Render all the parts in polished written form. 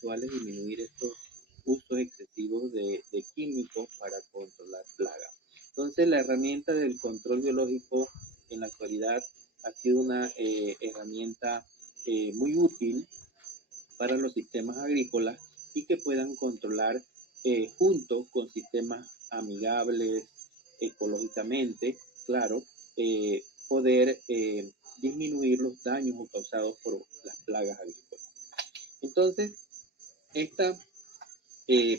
actuales disminuir estos usos excesivos de químicos para controlar plagas. Entonces, la herramienta del control biológico en la actualidad ha sido una herramienta muy útil para los sistemas agrícolas y que puedan controlar junto con sistemas amigables ecológicamente, claro, poder disminuir los daños causados por las plagas agrícolas. Entonces, esta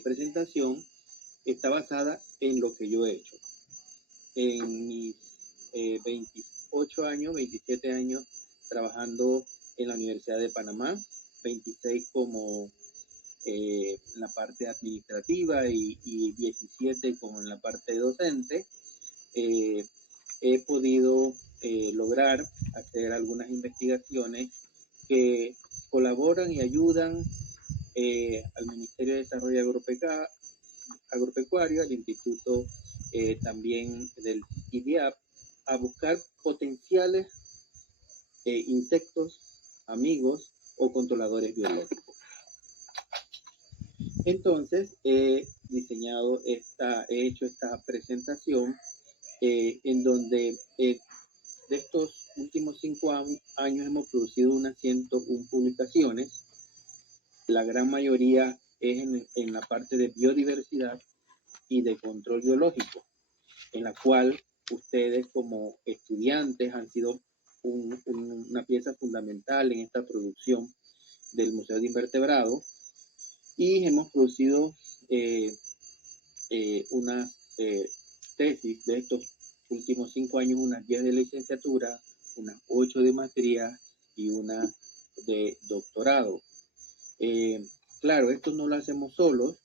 presentación está basada en lo que yo he hecho. En mis 28 años, 27 años trabajando en la Universidad de Panamá, 26 como en la parte administrativa y 17 como en la parte docente, he podido lograr hacer algunas investigaciones que colaboran y ayudan al Ministerio de Desarrollo Agropecuario, al Instituto también del IDIAP, a buscar potenciales insectos, amigos o controladores biológicos. Entonces, he hecho esta presentación en donde de estos últimos 5 años hemos producido unas 101 publicaciones. La gran mayoría es en la parte de biodiversidad y de control biológico, en la cual ustedes como estudiantes han sido una pieza fundamental en esta producción del Museo de Invertebrados, y hemos producido unas tesis de estos últimos 5 años, unas 10 de licenciatura, unas 8 de maestría y una de doctorado. Claro, esto no lo hacemos solos,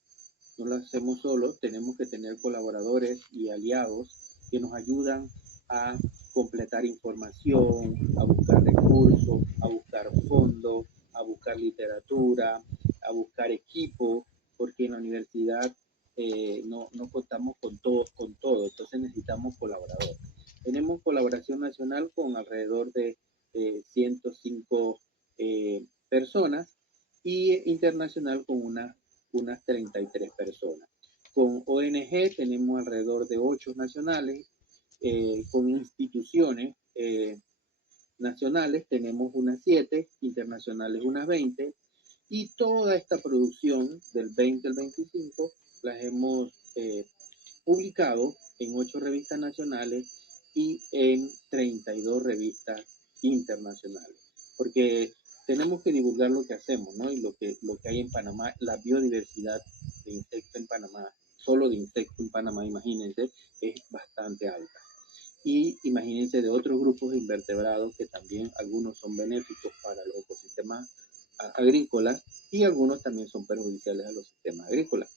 tenemos que tener colaboradores y aliados que nos ayudan a completar información, a buscar recursos, a buscar fondos, a buscar literatura, a buscar equipo, porque en la universidad no contamos con todo, entonces necesitamos colaboradores. Tenemos colaboración nacional con alrededor de 105 personas y internacional con unas 33 personas. Con ONG tenemos alrededor de 8 nacionales, con instituciones nacionales tenemos unas 7, internacionales unas 20, y toda esta producción del 20 al 25 las hemos publicado en 8 revistas nacionales y en 32 revistas internacionales, porque tenemos que divulgar lo que hacemos, ¿no? Y lo que hay en Panamá, la biodiversidad de insectos en Panamá, solo de insectos en Panamá, imagínense, es bastante alta. Y imagínense de otros grupos de invertebrados que también algunos son benéficos para los ecosistemas agrícolas y algunos también son perjudiciales a los sistemas agrícolas.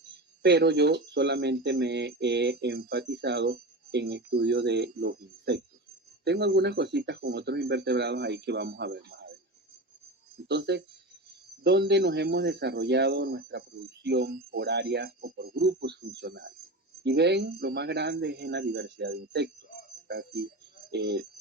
Pero yo solamente me he enfatizado en estudio de los insectos. Tengo algunas cositas con otros invertebrados ahí que vamos a ver más adelante. Entonces, ¿dónde nos hemos desarrollado nuestra producción por áreas o por grupos funcionales? Y ven, lo más grande es en la diversidad de insectos. Casi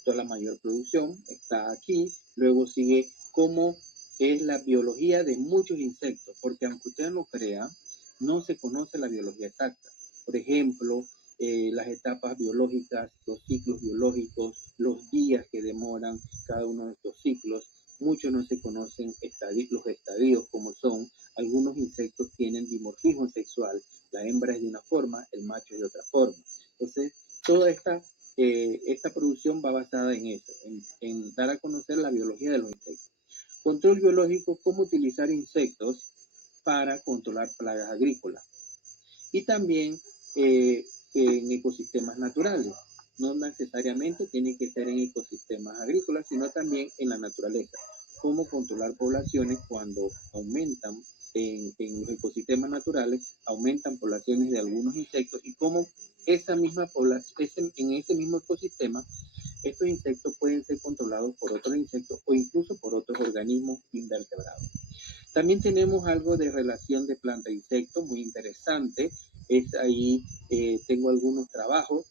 toda la mayor producción está aquí. Luego sigue cómo es la biología de muchos insectos, porque aunque usted no crea, no se conoce la biología exacta. Por ejemplo, las etapas biológicas, los ciclos biológicos, los días que demoran cada uno de estos ciclos. Muchos no se conocen los estadios como son. Algunos insectos tienen dimorfismo sexual. La hembra es de una forma, el macho es de otra forma. Entonces, toda esta producción va basada en eso, en dar a conocer la biología de los insectos. Control biológico, cómo utilizar insectos para controlar plagas agrícolas. Y también en ecosistemas naturales. No necesariamente tiene que ser en ecosistemas agrícolas, sino también en la naturaleza. Cómo controlar poblaciones cuando aumentan en los ecosistemas naturales, aumentan poblaciones de algunos insectos, y cómo esa misma población, en ese mismo ecosistema, estos insectos pueden ser controlados por otros insectos o incluso por otros organismos invertebrados. También tenemos algo de relación de planta-insecto muy interesante. Es ahí, tenemos algunos trabajos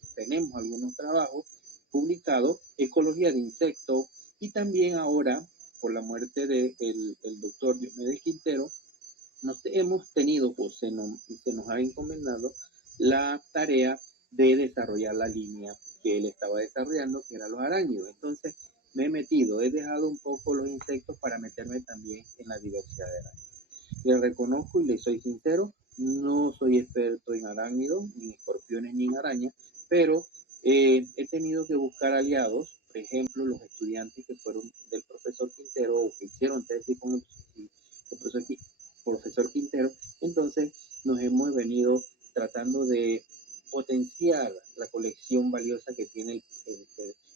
publicados, ecología de insectos, y también ahora, por la muerte del doctor Diomedes Quintero, hemos tenido, pues se nos ha encomendado la tarea de desarrollar la línea que él estaba desarrollando, que eran los arácnidos. Entonces me he metido, he dejado un poco los insectos para meterme también en la diversidad de arácnidos. Le reconozco y le soy sincero, no soy experto en arácnidos, ni en escorpiones, ni en arañas, pero he tenido que buscar aliados, por ejemplo, los estudiantes que fueron del profesor Quintero o que hicieron tesis con el profesor Quintero. Entonces nos hemos venido tratando de potenciar la colección valiosa que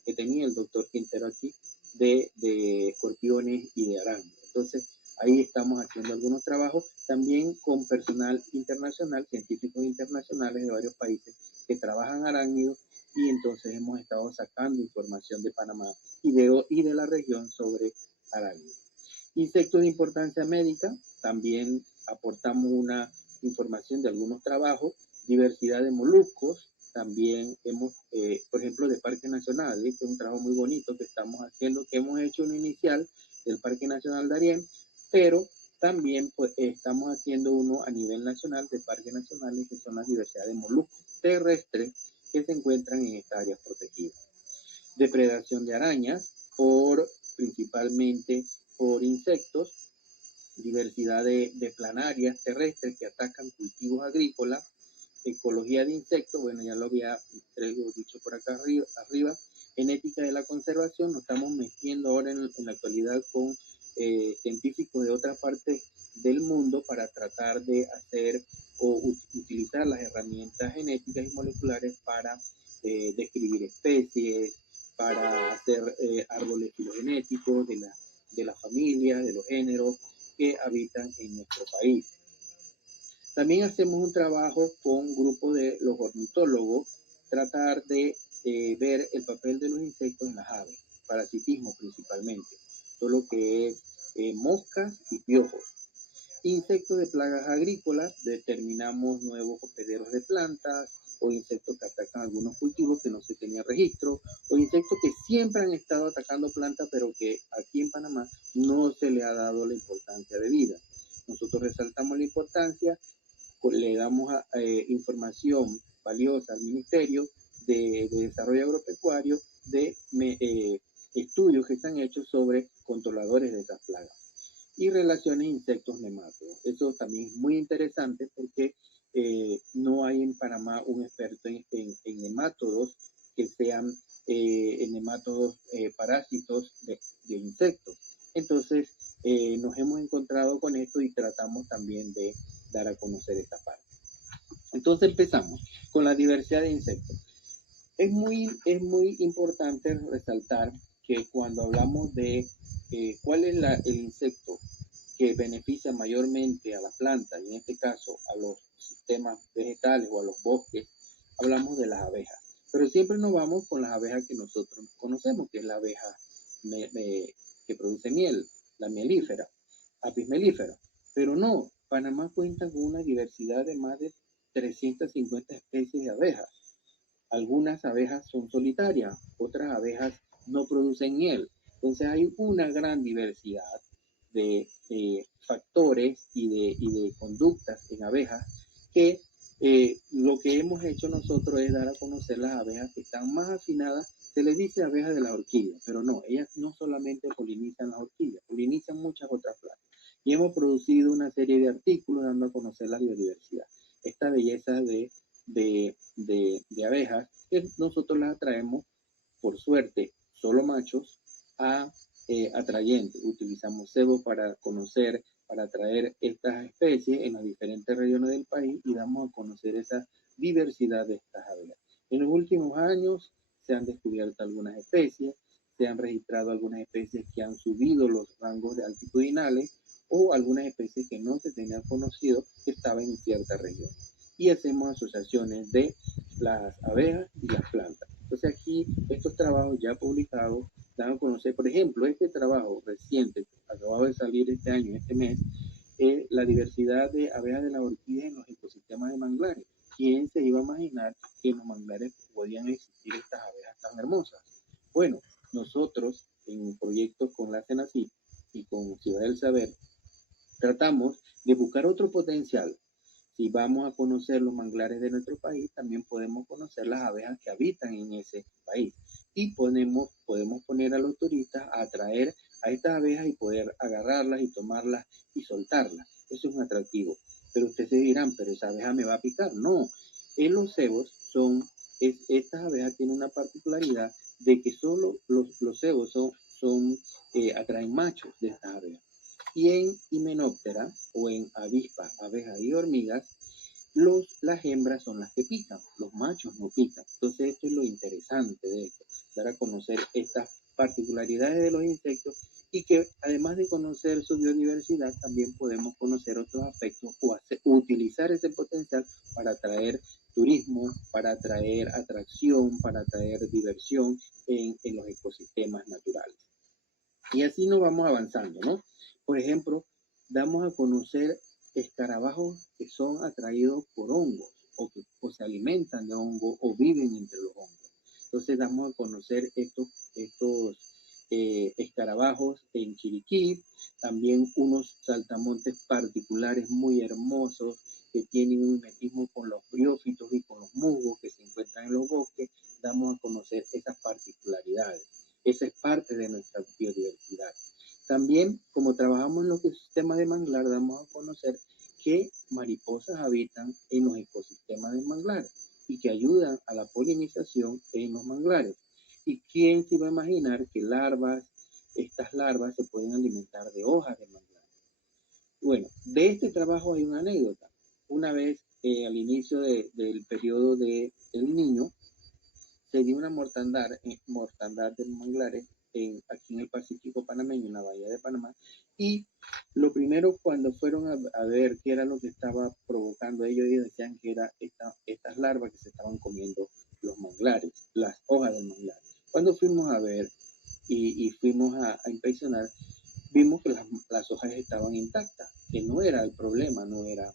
que tenía el doctor Quintero aquí de escorpiones y de arácnidos. Entonces ahí estamos haciendo algunos trabajos también con personal internacional, científicos internacionales de varios países que trabajan arácnidos, y entonces hemos estado sacando información de Panamá y de la región sobre arácnidos. Insectos de importancia médica, también aportamos una información de algunos trabajos, diversidad de moluscos, también hemos, por ejemplo, de Parque Nacional, que es un trabajo muy bonito que estamos haciendo, que hemos hecho un inicial del Parque Nacional Darién, pero también pues, estamos haciendo uno a nivel nacional de parques nacionales, que son la diversidad de moluscos terrestres que se encuentran en estas áreas protegidas. Depredación de arañas, principalmente por insectos, diversidad de planarias terrestres que atacan cultivos agrícolas, ecología de insectos, bueno, ya lo había dicho por acá arriba, genética de la conservación. Nos estamos metiendo ahora en la actualidad con científicos de otras partes del mundo para tratar de hacer o utilizar las herramientas genéticas y moleculares para describir especies, para hacer árboles filogenéticos de la familia, de los géneros que habitan en nuestro país. También hacemos un trabajo con un grupo de los ornitólogos, tratar de ver el papel de los insectos en las aves, parasitismo principalmente, todo lo que es moscas y piojos. Insectos de plagas agrícolas, determinamos nuevos hospederos de plantas o insectos que atacan algunos cultivos que no se tenía registro, o insectos que siempre han estado atacando plantas pero que aquí en Panamá no se le ha dado la importancia debida. Nosotros resaltamos la importancia, le damos información valiosa al Ministerio de Desarrollo Agropecuario de estudios que se han hecho sobre controladores de esas plagas. Y relaciones insectos nemátodos. Eso también es muy interesante porque no hay en Panamá un experto en nemátodos que sean nemátodos parásitos de insectos. Entonces nos hemos encontrado con esto y tratamos también de dar a conocer esta parte. Entonces empezamos con la diversidad de insectos. Es muy importante resaltar que cuando hablamos de cuál es el insecto que beneficia mayormente a la planta, y en este caso a los sistemas vegetales o a los bosques, hablamos de las abejas. Pero siempre nos vamos con las abejas que nosotros conocemos, que es la abeja que produce miel, la mielífera, apis mellifera. Pero no, Panamá cuenta con una diversidad de más de 350 especies de abejas. Algunas abejas son solitarias, otras abejas no producen miel. Entonces hay una gran diversidad de factores y de conductas en abejas que lo que hemos hecho nosotros es dar a conocer las abejas que están más afinadas. Se les dice abejas de las orquídeas, pero no, ellas no solamente polinizan las orquídeas, polinizan muchas otras plantas. Y hemos producido una serie de artículos dando a conocer la biodiversidad. Esta belleza de abejas que nosotros las atraemos, por suerte, solo machos, a atrayentes. Utilizamos cebos para conocer, para atraer estas especies en las diferentes regiones del país y damos a conocer esa diversidad de estas abejas. En los últimos años se han descubierto algunas especies, se han registrado algunas especies que han subido los rangos de altitudinales o algunas especies que no se tenían conocido que estaban en cierta región. Y hacemos asociaciones de las abejas y las plantas. Entonces aquí estos trabajos ya publicados dan a conocer, por ejemplo, este trabajo reciente, acabado de salir este año, este mes, es la diversidad de abejas de la orquídea en los ecosistemas de manglares. ¿Quién se iba a imaginar que en los manglares podían existir estas abejas tan hermosas? Bueno, nosotros en proyectos con la CENACYT y con Ciudad del Saber tratamos de buscar otro potencial. Si vamos a conocer los manglares de nuestro país, también podemos conocer las abejas que habitan en ese país. Y podemos poner a los turistas a atraer a estas abejas y poder agarrarlas y tomarlas y soltarlas. Eso es un atractivo. Pero ustedes se dirán, pero esa abeja me va a picar. No, en los cebos estas abejas tienen una particularidad de que solo los cebos atraen machos de estas abejas. Y en Hymenoptera o en avispas, abejas y hormigas, las hembras son las que pican, los machos no pican. Entonces esto es lo interesante de esto, dar a conocer estas particularidades de los insectos y que además de conocer su biodiversidad, también podemos conocer otros aspectos o utilizar ese potencial para atraer turismo, para atraer atracción, para atraer diversión en los ecosistemas naturales. Y así nos vamos avanzando, ¿no? Por ejemplo, damos a conocer escarabajos que son atraídos por hongos o se alimentan de hongos o viven entre los hongos. Entonces damos a conocer estos escarabajos en Chiriquí, también unos saltamontes particulares muy hermosos que tienen un mimetismo con los briófitos y con los musgos que se encuentran en los bosques. Damos a conocer esas particularidades. Esa es parte de nuestra biodiversidad. También, como trabajamos en los ecosistemas de manglar, damos a conocer que mariposas habitan en los ecosistemas de manglar y que ayudan a la polinización en los manglares. ¿Y quién se iba a imaginar que estas larvas se pueden alimentar de hojas de manglar? Bueno, de este trabajo hay una anécdota. Una vez, al inicio del periodo del Niño, se dio una mortandad de manglares aquí en el Pacífico panameño, en la bahía de Panamá, y lo primero cuando fueron a ver qué era lo que estaba provocando ellos decían que era estas larvas que se estaban comiendo los manglares, las hojas del manglar. Cuando fuimos a ver y fuimos a inspeccionar, vimos que las hojas estaban intactas, que no era el problema, no era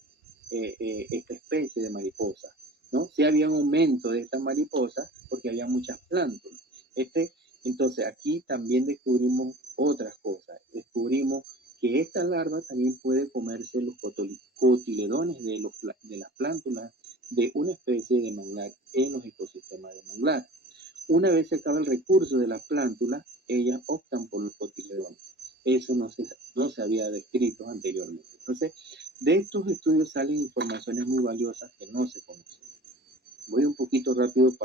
esta especie de mariposa, ¿no? Sí había un aumento de estas mariposas porque había muchas plántulas. Entonces aquí también descubrimos otras cosas. Descubrimos que esta larva también puede comerse los cotiledones de las plántulas de una especie de manglar en los ecosistemas de manglar. Una vez se acaba el recurso de las plántulas, ellas optan por los cotiledones. Eso no se había descrito anteriormente. Entonces, de estos estudios salen informaciones muy valiosas que no se conocen. Voy un poquito rápido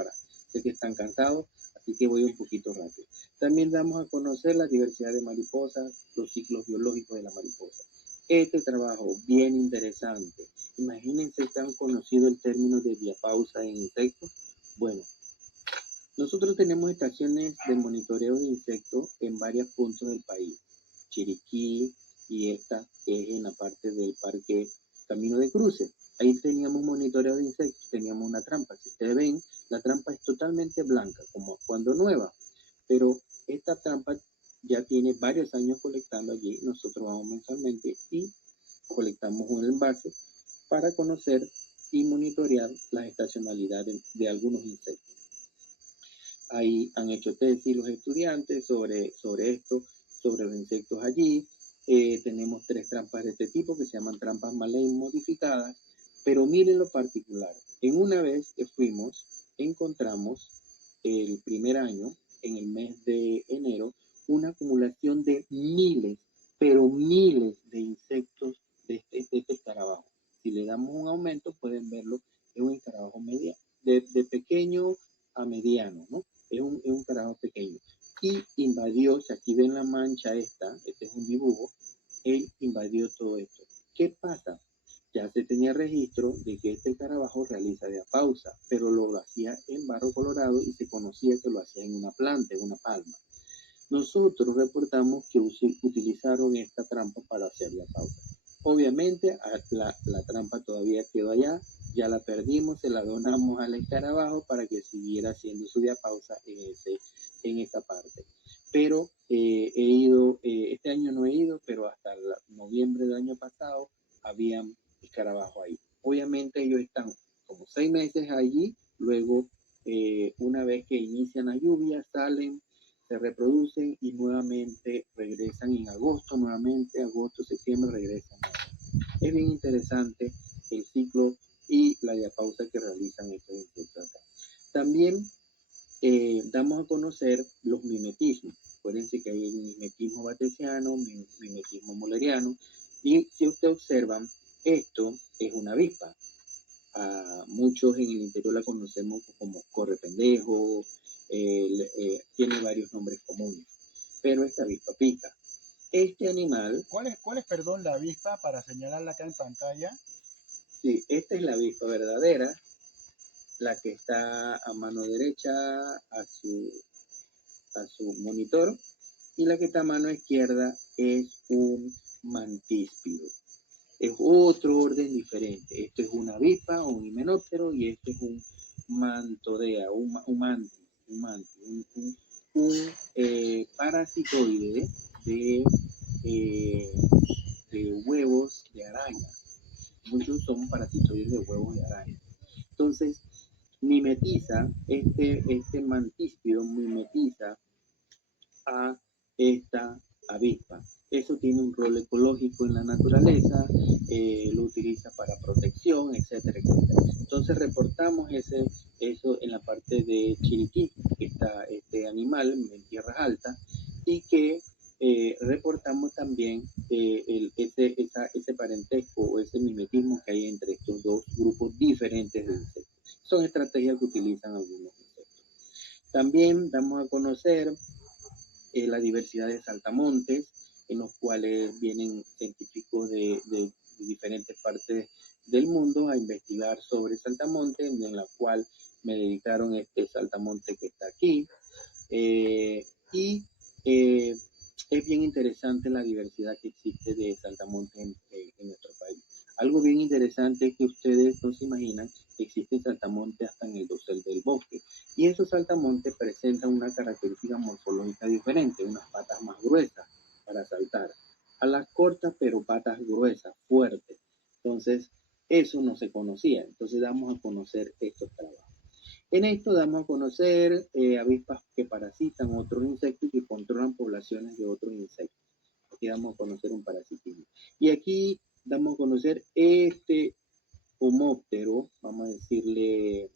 sé que están cansados, así que voy un poquito rápido. También damos a conocer la diversidad de mariposas, los ciclos biológicos de la mariposa. Este trabajo bien interesante. Imagínense que han conocido el término de diapausa en insectos. Bueno, nosotros tenemos estaciones de monitoreo de insectos en varios puntos del país. Chiriquí y esta es en la parte del parque Camino de Cruces. Ahí teníamos monitoreo de insectos, teníamos una trampa. Si ustedes ven, la trampa es totalmente blanca, como cuando nueva. Pero esta trampa ya tiene varios años colectando allí. Nosotros vamos mensualmente y colectamos un envase para conocer y monitorear las estacionalidades de algunos insectos. Ahí han hecho tesis los estudiantes sobre esto, sobre los insectos allí. Tenemos 3 trampas de este tipo que se llaman trampas Malay modificadas, pero miren lo particular. En una vez que encontramos el primer año, en el mes de enero, una acumulación de miles, pero miles de insectos de este escarabajo. Si le damos un aumento, pueden verlo, es un escarabajo mediano, de pequeño a mediano, ¿no? Es un carajo pequeño. Y invadió, si aquí ven la mancha este es un dibujo, él invadió todo esto. ¿Qué pasa? Ya se tenía registro de que este escarabajo realiza diapausa, pero lo hacía en barro colorado y se conocía que lo hacía en una planta, en una palma. Nosotros reportamos que utilizaron esta trampa para hacer diapausa. Obviamente la trampa todavía quedó allá, ya la perdimos, se la donamos al escarabajo para que siguiera haciendo su diapausa en esa parte. Pero este año no he ido, pero hasta noviembre del año pasado habían escarabajos ahí. Obviamente ellos están como 6 meses allí, luego una vez que inician las lluvias salen, se reproducen y nuevamente regresan en agosto, septiembre regresan. Es bien interesante el ciclo y la diapausa que realizan estos insectos acá. También damos a conocer los mimetismos. Acuérdense que hay el mimetismo batesiano, mimetismo moleriano, y si ustedes observan, esto es una avispa. A muchos en el interior la conocemos como corrependejo, tiene varios nombres comunes, pero esta avispa pica. Este animal, ¿Cuál es, perdón, la avispa para señalarla acá en pantalla? sí, esta es la avispa verdadera, la que está a mano derecha a su monitor, y la que está a mano izquierda es un mantíspido. Es otro orden diferente. Esto es una avispa o un himenóptero y este es un mantodea, un mantis, un parasitoide de, eh, de huevos de araña. Muchos son parasitoides de huevos de araña. Entonces, mimetiza, este mantíspido mimetiza a esta avispa. Eso tiene un rol ecológico en la naturaleza, lo utiliza para protección, etcétera, etcétera. Entonces reportamos eso en la parte de Chiriquí, que está este animal en tierras altas, y que reportamos también ese parentesco o ese mimetismo que hay entre estos dos grupos diferentes de insectos. Son estrategias que utilizan algunos insectos. También damos a conocer la diversidad de saltamontes, en los cuales vienen científicos de diferentes partes del mundo a investigar sobre saltamontes, en la cual me dedicaron este saltamonte que está aquí. Y eh, es bien interesante la diversidad que existe de saltamontes en nuestro país. Algo bien interesante es que ustedes no se imaginan que existen saltamontes hasta en el dosel del bosque. Y esos saltamontes presentan una característica morfológica diferente, unas patas más gruesas para saltar. A las cortas, pero patas gruesas, fuertes. Entonces, eso no se conocía. Entonces, damos a conocer estos trabajos. En esto damos a conocer avispas que parasitan otros insectos y que controlan poblaciones de otros insectos. Aquí damos a conocer un parasitismo. Y aquí damos a conocer este homóptero, vamos a decirle,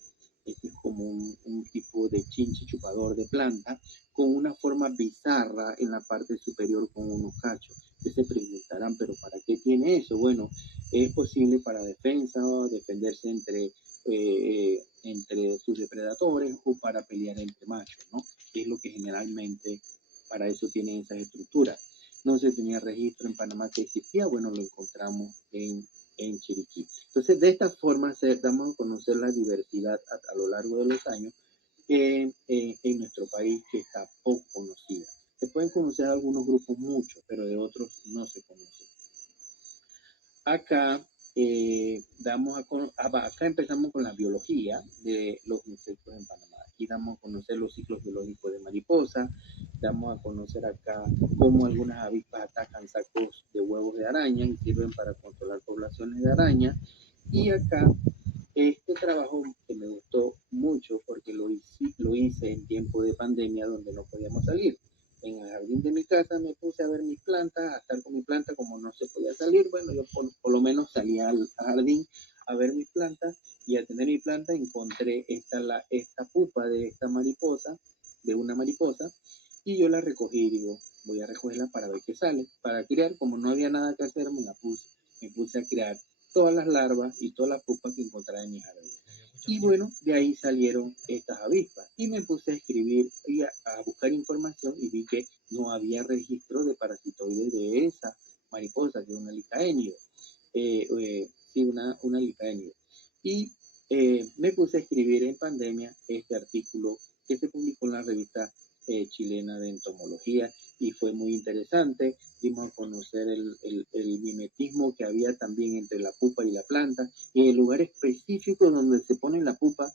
este es como un tipo de chinche chupador de planta, con una forma bizarra en la parte superior con unos cachos. Que se preguntarán, pero ¿para qué tiene eso? Bueno, es posible para defensa, defenderse entre sus depredadores o para pelear entre machos, ¿no? Es lo que generalmente para eso tienen esas estructuras. No se tenía registro en Panamá que existía, bueno, lo encontramos en Chiriquí. Entonces, de esta forma damos a conocer la diversidad a lo largo de los años en nuestro país que está poco conocida. Se pueden conocer algunos grupos mucho, pero de otros no se conocen. Acá, acá empezamos con la biología de los insectos en Panamá. Aquí damos a conocer los ciclos biológicos de mariposa, damos a conocer acá cómo algunas avispas atacan sacos de huevos de araña y sirven para controlar poblaciones de araña. Y acá este trabajo que me gustó mucho porque lo hice en tiempo de pandemia donde no podíamos salir. En el jardín de mi casa me puse a ver mis plantas, a estar con mi planta como no se podía salir. Bueno, yo por lo menos salía al jardín a ver mis plantas y al tener mi planta encontré esta pupa de esta mariposa, de una mariposa, y yo la recogí y digo, voy a recogerla para ver qué sale. Para criar, como no había nada que hacer, me puse a crear todas las larvas y todas las pupas que encontraba en mi jardín. Y bueno, de ahí salieron estas avispas. Y me puse a escribir y a buscar información y vi que no había registro de parasitoides de esa mariposa, que es una licaenio. Sí, una licaenio. Y me puse a escribir en pandemia este artículo que se publicó en la revista chilena de entomología y fue muy interesante. Dimos a conocer el mimetismo que había también entre la pupa y la planta y el lugar específico donde se pone la pupa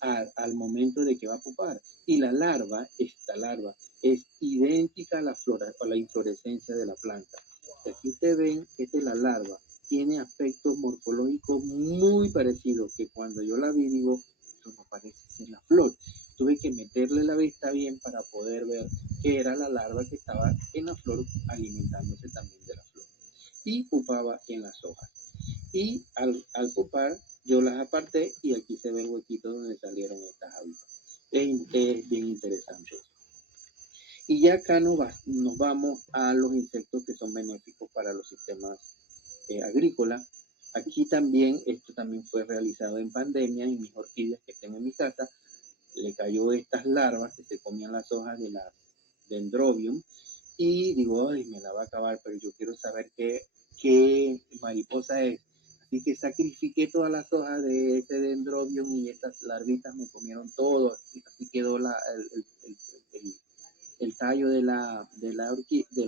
al momento de que va a pupar. Y esta larva, es idéntica a la inflorescencia de la planta. Aquí ustedes ven, esta es la larva, tiene aspectos morfológicos muy parecidos, que cuando yo la vi digo, esto no parece ser la flor. Tuve que meterle la vista bien para poder ver que era la larva que estaba en la flor alimentándose también de la flor y pupaba en las hojas. al pupar, yo las aparté y aquí se ve el huequito donde salieron estas avispas. Es bien interesante. Y ya acá nos vamos a los insectos que son benéficos para los sistemas agrícolas. Aquí también, esto también fue realizado en pandemia, en mis orquídeas que tengo en mi casa, le cayó estas larvas que se comían las hojas de la Dendrobium y digo, ay, me la va a acabar, pero yo quiero saber qué mariposa es. Así que sacrifiqué todas las hojas de ese Dendrobium y estas larvitas me comieron todo, así quedó el tallo de la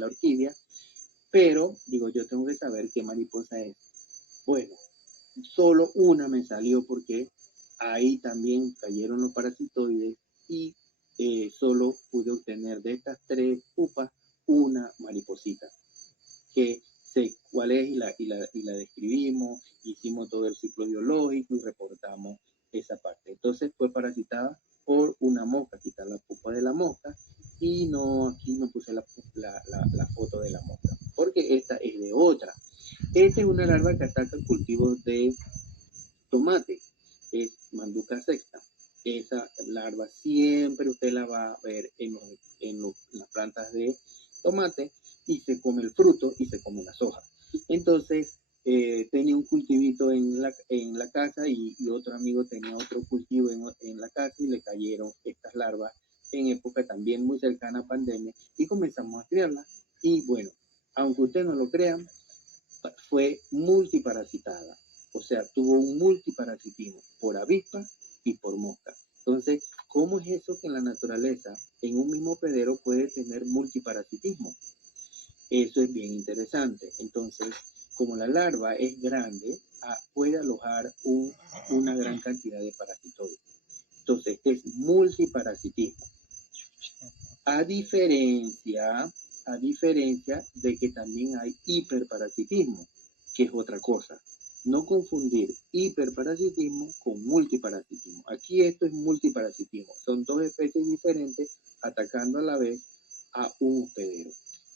orquídea, pero digo, yo tengo que saber qué mariposa es. Bueno, solo una me salió porque ahí también cayeron los parasitoides y solo pude obtener de estas 3 pupas una mariposita, que sé cuál es y la describimos, hicimos todo el ciclo biológico y reportamos esa parte. Entonces fue parasitada por una mosca, quitar la pupa de la mosca y no, aquí no puse la foto de la mosca, porque esta es de otra. Esta es una larva que ataca cultivos de tomate, es Manduca sexta. Esa larva siempre usted la va a ver en las plantas de tomate y se come el fruto y se come las hojas. Entonces, tenía un cultivito en la casa y otro amigo tenía otro cultivo en la casa y le cayeron estas larvas en época también muy cercana a pandemia y comenzamos a criarlas. Y bueno, aunque usted no lo crea, fue multiparasitada, o sea, tuvo un multiparasitismo por avispa y por mosca. Entonces, ¿cómo es eso que en la naturaleza, en un mismo hospedero, puede tener multiparasitismo? Eso es bien interesante. Entonces, como la larva es grande, puede alojar una gran cantidad de parasitoides. Entonces, es multiparasitismo. A diferencia, a diferencia de que también hay hiperparasitismo, que es otra cosa. No confundir hiperparasitismo con multiparasitismo. Aquí esto es multiparasitismo. Son 2 especies diferentes atacando a la vez a un hospedero.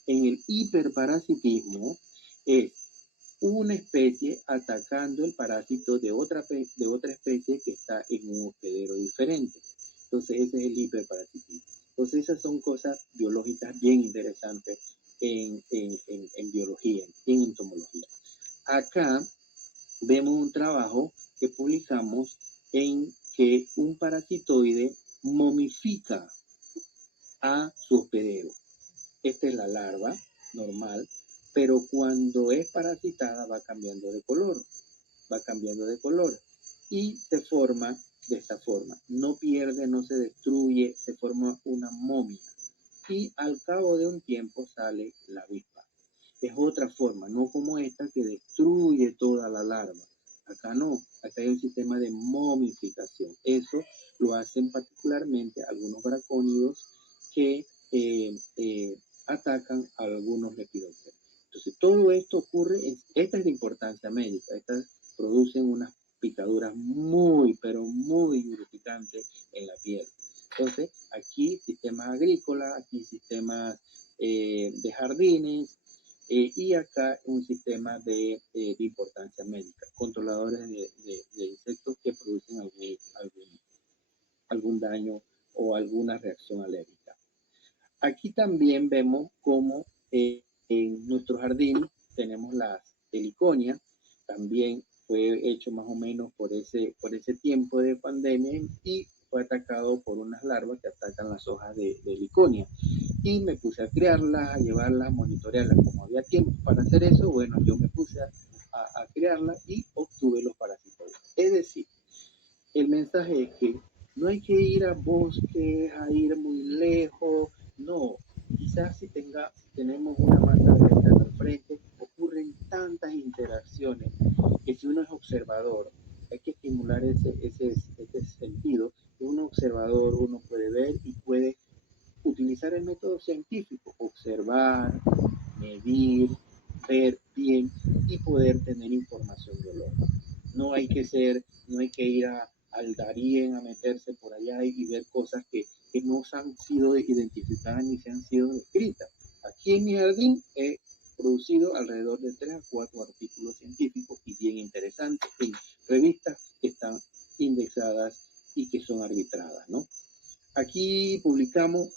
En el hiperparasitismo es una especie atacando el parásito de otra especie que está en un hospedero diferente. Entonces ese es el hiperparasitismo. Entonces esas son cosas biológicas bien interesantes en biología, en entomología. Acá vemos un trabajo que publicamos en que un parasitoide momifica a su hospedero. Esta es la larva normal, pero cuando es parasitada va cambiando de color, y se forma de esta forma. No pierde, no se destruye, se forma una momia y al cabo de un tiempo sale la avispa. Es otra forma, no como esta que destruye toda la larva. Acá no, acá hay un sistema de momificación. Eso lo hacen particularmente algunos bracónidos que atacan a algunos lepidópteros. Entonces, todo esto ocurre, esta es de importancia médica, estas producen unas picaduras muy, pero muy urticantes en la piel. Entonces, aquí sistemas agrícolas, aquí sistemas de jardines, y acá un sistema de importancia médica, controladores de insectos que producen algún daño o alguna reacción alérgica. Aquí también vemos cómo en nuestro jardín tenemos las heliconias, también fue hecho más o menos por ese tiempo de pandemia y fue atacado por unas larvas que atacan las hojas de heliconia. Y me puse a criarlas, a llevarlas, a monitorearlas. Como había tiempo para hacer eso, bueno, yo me puse a criarlas y obtuve los parásitos. Es decir, el mensaje es que no hay que ir a bosques, a ir muy lejos, no. Quizás si tenemos una mata verde al frente, ocurren tantas interacciones que si uno es observador, hay que estimular ese sentido. Uno observador, uno puede ver y puede utilizar el método científico, observar, medir, ver bien y poder tener información biológica. No hay que ir al Darién a meterse por allá y ver cosas que no han sido identificadas ni se han sido descritas. Aquí en mi jardín producido alrededor de 3 a 4 artículos científicos y bien interesantes en revistas que están indexadas y que son arbitradas, ¿no? Aquí publicamos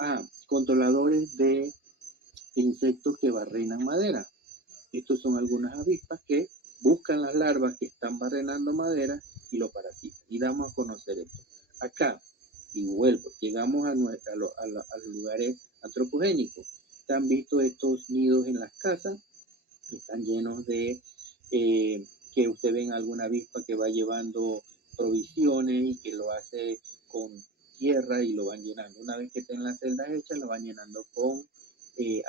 controladores de insectos que barrenan madera. Estos son algunas avispas que buscan las larvas que están barrenando madera y lo parasitan. Y damos a conocer esto. Acá, y vuelvo, llegamos a los lugares antropogénicos. ¿Han visto estos nidos en las casas? Están llenos de, que usted ve alguna avispa que va llevando provisiones y que lo hace con tierra y lo van llenando. Una vez que estén las celdas hechas, lo van llenando con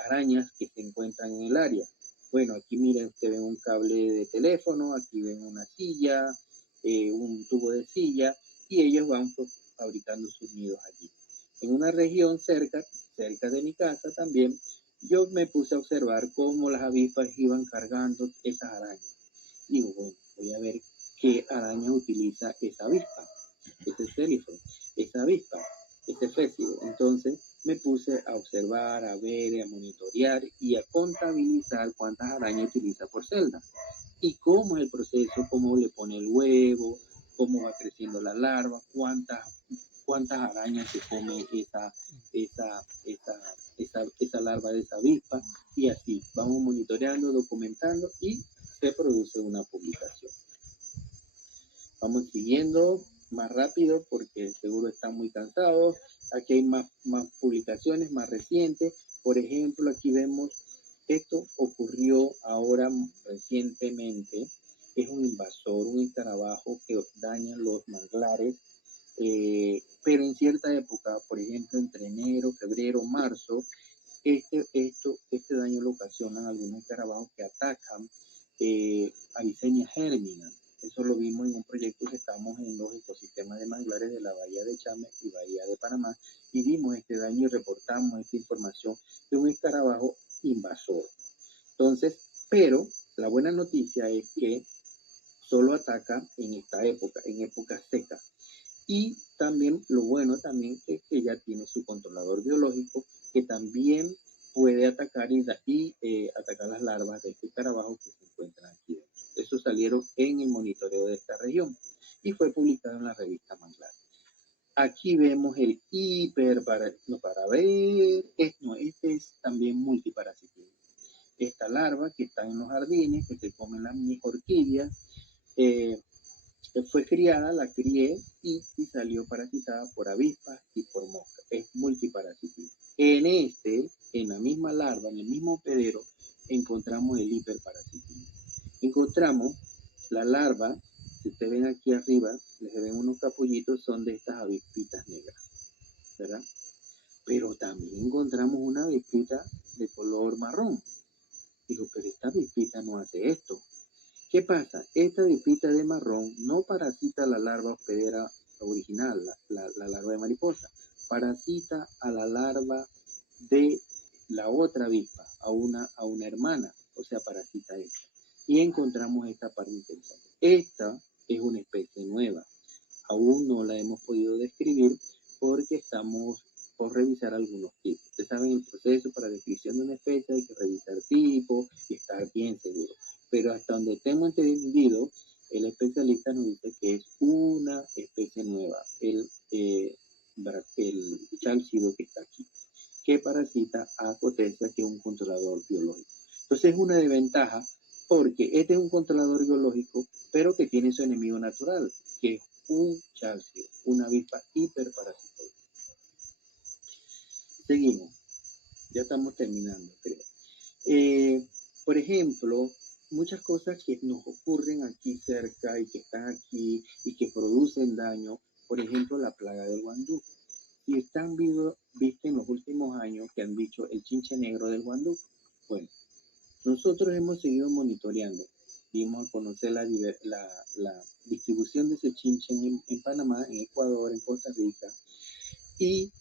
arañas que se encuentran en el área. Bueno, aquí miren, usted ven un cable de teléfono, aquí ven una silla, un tubo de silla, y ellos van fabricando sus nidos allí. En una región cerca de mi casa también, yo me puse a observar cómo las avispas iban cargando esas arañas. Digo, bueno, voy a ver qué arañas utiliza esa avispa, ese célifro, esa avispa, ese fécido. Entonces me puse a observar, a ver, a monitorear y a contabilizar cuántas arañas utiliza por celda. Y cómo es el proceso, cómo le pone el huevo, cómo va creciendo la larva, cuántas arañas se come esa larva de esa avispa, y así vamos monitoreando, documentando y se produce una publicación. Vamos siguiendo más rápido porque seguro están muy cansados. Aquí hay más publicaciones más recientes. Por ejemplo, aquí vemos, esto ocurrió ahora recientemente. Es un invasor, un escarabajo que daña los manglares, pero en cierta época, por ejemplo, entre enero, febrero, marzo, este daño lo ocasionan algunos escarabajos que atacan Avicennia germina. Eso lo vimos en un proyecto que estamos en los ecosistemas de manglares de la Bahía de Chame y Bahía de Panamá, y vimos este daño y reportamos esta información de un escarabajo invasor. Entonces, pero la buena noticia es que solo ataca en esta época, en época seca. Y también lo bueno también es que ya tiene su controlador biológico que también puede atacar y atacar las larvas de este escarabajo que se encuentran aquí dentro. Eso salieron en el monitoreo de esta región y fue publicado en la revista Manglar. Aquí vemos el para ver, este es también multiparasitismo. Esta larva que está en los jardines, que se comen las orquídeas, fue criada, la crié y salió parasitada por avispas y por moscas. Es multiparasitismo. En la misma larva, en el mismo hospedero, encontramos el hiperparasitismo. Encontramos la larva, si ustedes ven aquí arriba, les ven unos capullitos, son de estas avispitas negras, ¿verdad? Pero también encontramos una avispita de color marrón. Digo, pero esta avispita no hace esto. ¿Qué pasa? Esta avispita de marrón no parasita a la larva hospedera original, la larva de mariposa. Parasita a la larva de la otra avispa, a una hermana, o sea, parasita esta. Y encontramos esta parte interesante. Esta es una especie nueva. Aún no la hemos podido describir porque estamos por revisar algunos tipos. Ustedes saben el proceso para descripción de una especie, hay que revisar tipos y estar bien seguro. Pero hasta donde tengo entendido, el especialista nos dice que es una especie nueva, el chalcido que está aquí, que parasita a Cotesia, que es un controlador biológico. Entonces es una desventaja porque este es un controlador biológico, pero que tiene su enemigo natural, que es un chalcido, una avispa hiperparasitoide. Seguimos, ya estamos terminando, creo. Por ejemplo, muchas cosas que nos ocurren aquí cerca y que están aquí y que producen daño, por ejemplo, la plaga del guandú. Si están visto en los últimos años que han dicho el chinche negro del guandú, bueno, nosotros hemos seguido monitoreando, dimos a conocer la distribución de ese chinche en Panamá, en Ecuador, en Costa Rica, y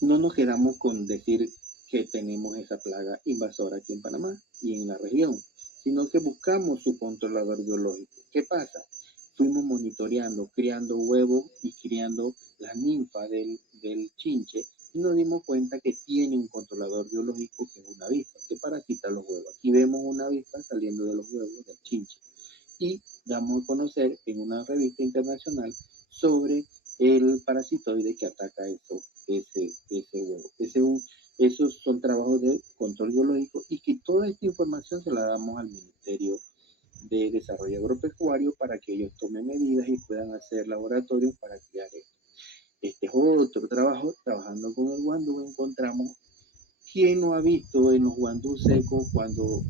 no nos quedamos con decir que tenemos esa plaga invasora aquí en Panamá y en la región, sino que buscamos su controlador biológico. ¿Qué pasa? Fuimos monitoreando, criando huevos y criando la ninfa del chinche y nos dimos cuenta que tiene un controlador biológico que es una avispa, que parasita los huevos. Aquí vemos una avispa saliendo de los huevos del chinche y damos a conocer en una revista internacional sobre el parasitoide que ataca ese huevo. Esos son trabajos de control biológico y que toda esta información se la damos al Ministerio de Desarrollo Agropecuario para que ellos tomen medidas y puedan hacer laboratorios para crear esto. Este es otro trabajo, trabajando con el guandú encontramos. ¿Quién no ha visto en los guandú secos cuando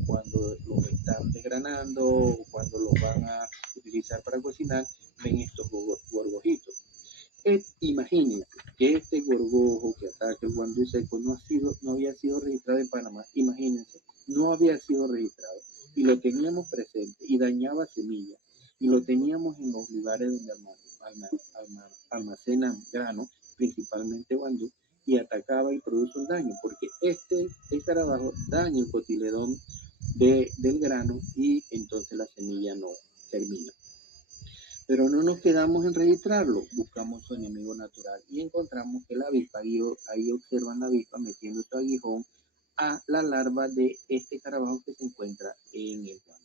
los están desgranando o cuando los van a utilizar para cocinar? Ven estos gorgojitos. Imagínense que este gorgojo que ataca el guandú seco no había sido registrado en Panamá. Imagínense, no había sido registrado y lo teníamos presente y dañaba semillas y lo teníamos en los lugares donde almacenan grano, principalmente guandú, y atacaba y produce un daño, porque este escarabajo daña el cotiledón del grano y entonces la semilla no termina. Pero no nos quedamos en registrarlo, buscamos su enemigo natural y encontramos que la avispa, ahí observan la avispa metiendo su aguijón a la larva de este escarabajo que se encuentra en el guandú.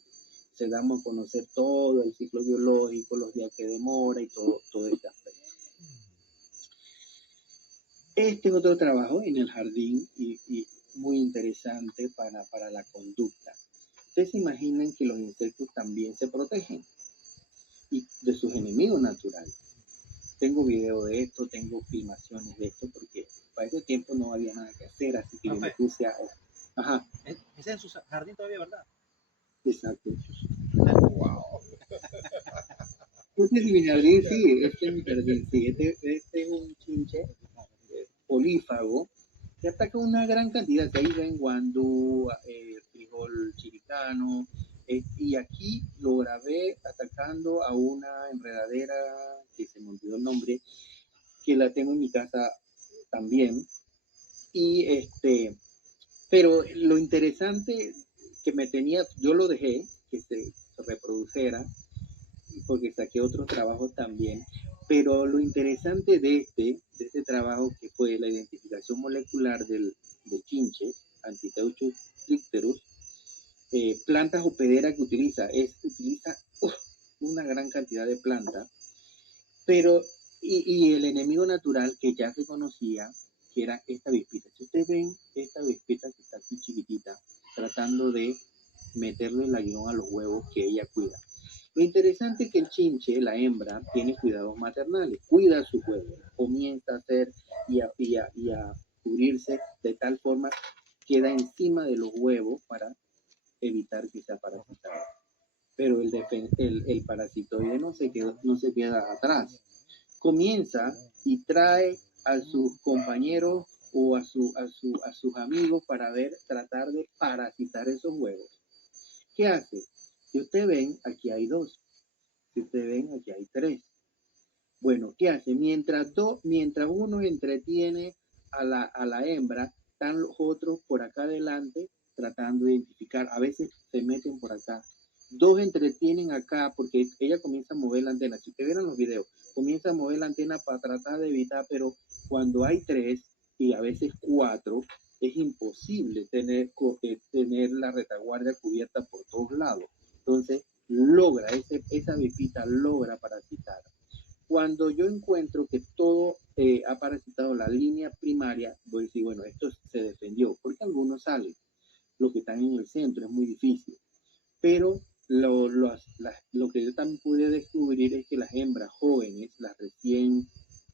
Se damos a conocer todo el ciclo biológico, los días que demora y todo este aspecto. Este es otro trabajo en el jardín y muy interesante para la conducta. Ustedes se imaginan que los insectos también se protegen y de sus enemigos naturales. Tengo video de esto, tengo filmaciones de esto, porque para ese tiempo no había nada que hacer, así que yo me puse a... Ajá. Ese es en su jardín todavía, ¿verdad? Exacto. Wow. Este es mi jardín, sí, este es mi jardín, sí. Este es un chinche polífago que ataca una gran cantidad. Ahí ven guandú, frijol chiricano, y aquí lo grabé atacando a una enredadera que se me olvidó el nombre, que la tengo en mi casa también. Y pero lo interesante que me tenía, yo lo dejé que se reproduciera porque saqué otros trabajos también, pero lo interesante de este trabajo, que fue la identificación molecular del chinche, Antiteuchus tricterus, plantas hospederas que utiliza una gran cantidad de plantas, pero y el enemigo natural que ya se conocía, que era esta avispita. Si ustedes ven esta avispita que está aquí chiquitita, tratando de meterle el aguijón a los huevos que ella cuida. Lo interesante es que el chinche, la hembra, tiene cuidados maternales, cuida sus huevos, comienza a hacer y a cubrirse de tal forma que queda encima de los huevos para evitar que sea parasitado. Pero el parasitoide no se queda atrás. Comienza y trae a sus compañeros o a sus amigos para tratar de parasitar esos huevos. ¿Qué hace? Si ustedes ven, aquí hay 2. Si ustedes ven, aquí hay 3. Bueno, ¿qué hace? Mientras uno entretiene a la hembra, están los otros por acá adelante tratando de identificar. A veces se meten por acá. 2 entretienen acá porque ella comienza a mover la antena. Si ustedes vieron los videos, comienza a mover la antena para tratar de evitar, pero cuando hay 3 y a veces 4, es imposible tener la retaguardia cubierta por todos lados. Entonces, esa avispa logra parasitar. Cuando yo encuentro que todo ha parasitado la línea primaria, voy a decir, bueno, esto se defendió, porque algunos salen. Los que están en el centro es muy difícil. Pero lo que yo también pude descubrir es que las hembras jóvenes,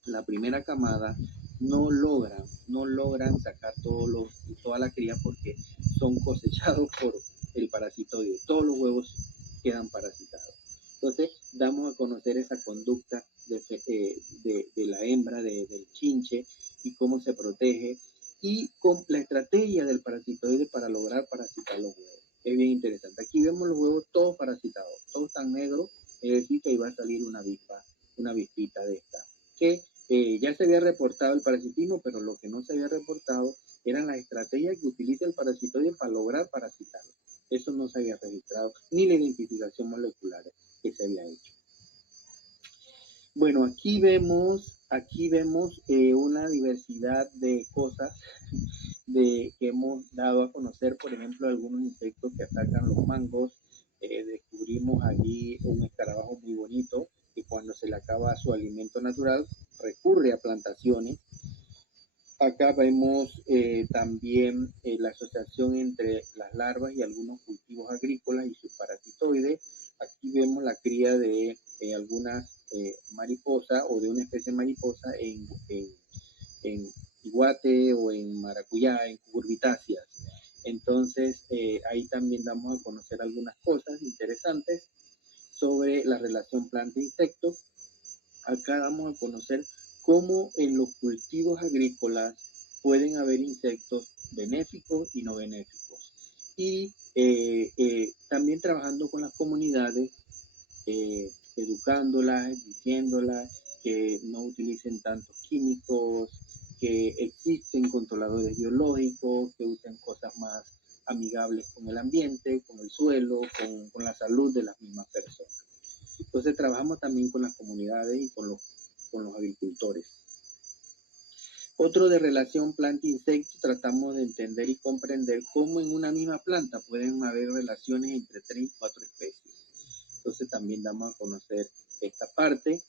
la primera camada, no logran sacar toda la cría porque son cosechados por el parasitoide. Todos los huevos quedan parasitados. Entonces, damos a conocer esa conducta de la hembra, del chinche, y cómo se protege, y con la estrategia del parasitoide para lograr parasitar los huevos. Es bien interesante. Aquí vemos los huevos todos parasitados, todos tan negros, es decir, que iba a salir una avispita de esta, que ya se había reportado el parasitismo, pero lo que no se había reportado eran las estrategias que utiliza el parasitoide para lograr parasitarlo. Eso no se había registrado, ni la identificación molecular que se había hecho. Bueno, aquí vemos aquí vemos una diversidad de cosas que hemos dado a conocer, por ejemplo, algunos insectos que atacan los mangos. Descubrimos allí un escarabajo muy bonito que cuando se le acaba su alimento natural recurre a plantaciones. Acá vemos también la asociación entre las larvas y algunos cultivos agrícolas y sus parasitoides. Aquí vemos la cría de algunas mariposas o de una especie de mariposa en iguate o en maracuyá, en cucurbitáceas. Entonces, ahí también damos a conocer algunas cosas interesantes sobre la relación planta-insecto. Acá damos a conocer cómo en los cultivos agrícolas pueden haber insectos benéficos y no benéficos. Y también trabajando con las comunidades, educándolas, diciéndolas que no utilicen tantos químicos, que existen controladores biológicos, que usen cosas más amigables con el ambiente, con el suelo, con la salud de las mismas personas. Entonces trabajamos también con las comunidades y con los agricultores. Otro de relación planta-insecto, tratamos de entender y comprender cómo en una misma planta pueden haber relaciones entre 3 y 4 especies. Entonces también damos a conocer esta parte.